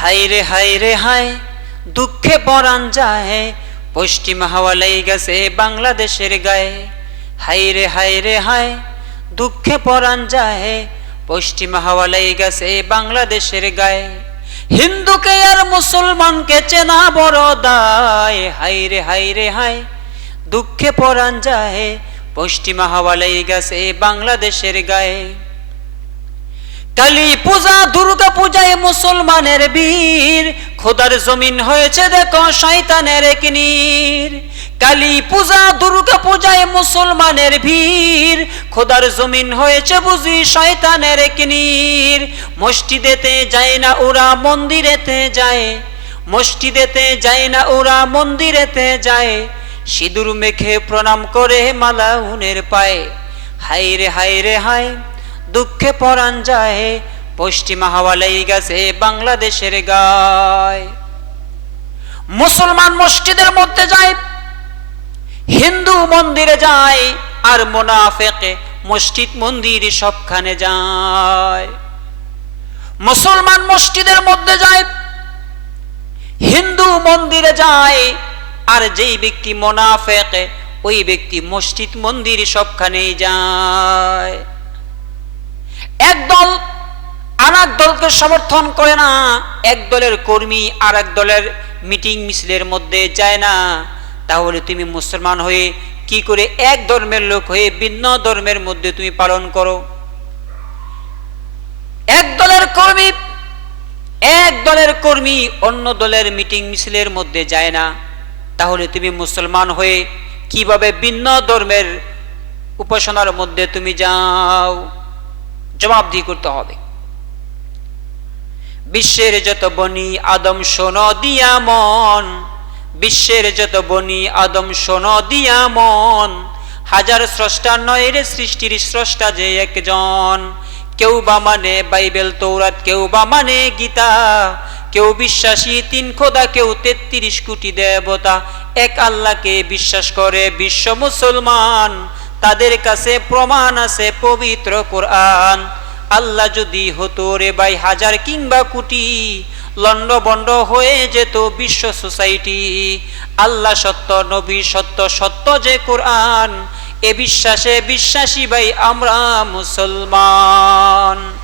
High রে high রে দুঃখে পরাণ যায়। পশ্চিম হাওয়া লেগে গেছে বাংলাদেশের গায়ে। হাই রে হাই রে দুঃখে পরাণ যায়। পশ্চিম হাওয়া লেগে গেছে বাংলাদেশের গায়ে। হিন্দুকে আর মুসলমানকে চেনা বড় দায়। হাই রে হাই রে দুঃখে পরাণ যায়। পশ্চিমা হাওয়া লেগে গেছে বাংলাদেশের গায়ে। কালী পূজা, দুর্গা পূজায় মুসলমানের বীর। খোদার জমিন হয়েছে দেখো শয়তানের এক নীর। কালী পূজা, দুর্গা পূজায় মুসলমানের ভিড় খোদার জমিন হয়েছে বুঝি শয়তানের এক নীর। মসজিদেতে যায় না ওরা, মন্দিরেতে যায়। মসজিদেতে যায় না ওরা, মন্দিরেতে যায়। সিঁদুর মেখে প্রণাম করে মালা উনের পায়ে। হাই রে হাই রে হায়। দুঃখে পরাণ যায়। পশ্চিমা লেগে গেছে বাংলাদেশের গায়। মুসলমান মসজিদের মধ্যে যায়, হিন্দু মন্দিরে যায়, আর মোনাফেকে মসজিদ মন্দির সবখানে যায়। মুসলমান মসজিদের মধ্যে যায়, হিন্দু মন্দিরে যায়, আর যেই ব্যক্তি মোনাফেকে, ওই ব্যক্তি মসজিদ মন্দির সবখানেই যায়। এক দল আর এক দলকে সমর্থন করে না। এক দলের কর্মী আর এক দলের মিটিং মিছিলের মধ্যে যায় না। তাহলে তুমি মুসলমান হয়ে কি করে এক ধর্মের লোক হয়ে ভিন্ন ধর্মের মধ্যে তুমি পালন করো? এক দলের কর্মী, এক দলের কর্মী অন্য দলের মিটিং মিছিলের মধ্যে যায় না। তাহলে তুমি মুসলমান হয়ে কীভাবে ভিন্ন ধর্মের উপাসনার মধ্যে তুমি যাও? জবাবদি করতে হবে। বিশ্বের যত বনি আদম শোন দিয়া মন, বিশ্বের যত বনি আদম শোন দিয়া মন, হাজার স্রষ্টা নয় রে সৃষ্টির স্রষ্টা যে একজন। কেউ বা মানে বাইবেল, তৌরাত, কেউ বা মানে গীতা, কেউ বিশ্বাসী, তিন খোদা, কেউ তেত্রিশ কোটি দেবতা। এক আল্লাহকে বিশ্বাস করে বিশ্ব মুসলমান। তাদের কাছে প্রমাণ আছে, পবিত্র কোরআন। আল্লাহ যদি হতো রে ভাই হাজার কিংবা কুটি লন্ড বন্ড হয়ে যেত বিশ্ব সোসাইটি। আল্লাহ সত্য, নবী সত্য সত্য যে কোরআন, এ বিশ্বাসে বিশ্বাসী ভাই আমরা মুসলমান।